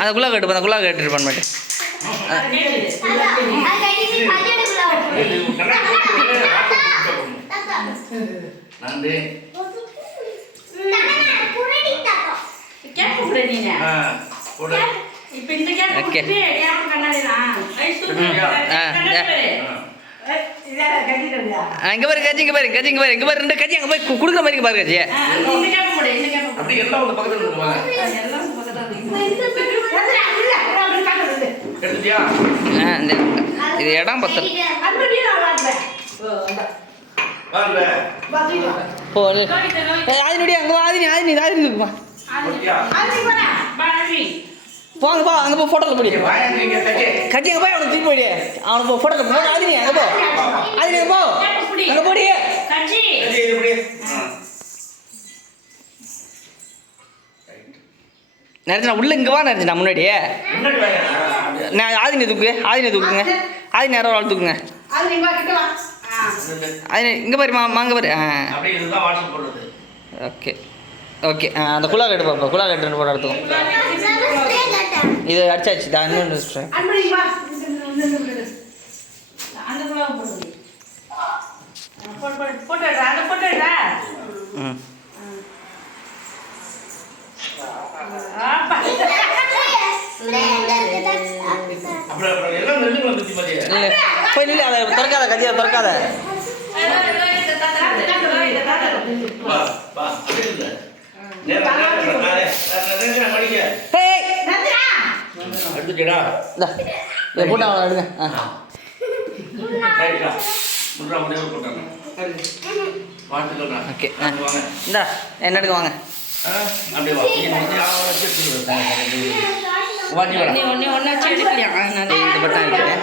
அதுக்குள்ளே கட்டு அதுக்குள்ளே கேட்டு பண்ண மாட்டேன். இங்கே பாரு கட்சி இங்கே பாரு கட்சி இங்கே பாரு இங்கே பாரு 2 கட்சி அங்கே போய் கொடுக்குற மாதிரி பாரு கட்சி. இது இடம் பத்தல போ ஆதினுடைய அங்கே ஆதினி ஆதினி ஆதினி இருக்குமா போங்க போ அங்கே போ ஃபோட்டோவில் போடி கட்சி அங்கே போய் அவனுக்கு தூக்கி போயிடு அவனுக்கு போ ஃபோட்டோவில் போ ஆதினி அங்கே போ ஆதினி அங்கே போ அங்கே போடி நினைச்சா உள்ள இங்கே வா நினைச்சா முன்னாடியே நான் ஆதினி தூக்குங்க ஆதினி யாரோ ஆள் தூக்குங்க ஆதினி இங்கே பாரு அங்கே பாரு ஓகே ஓகே அந்த குழா கட்டு பாப்பா குழா கட்டு போட எடுத்துக்கும் இது அடிச்சாச்சு தான் இன்னொன்று போய் நில்லு அதை திறக்காத கத்தியை திறக்காத போட்டா எடுங்க ஓகே இந்தா என்ன எடுக்க வாங்க இந்த பட்டம் இருக்கிறேன்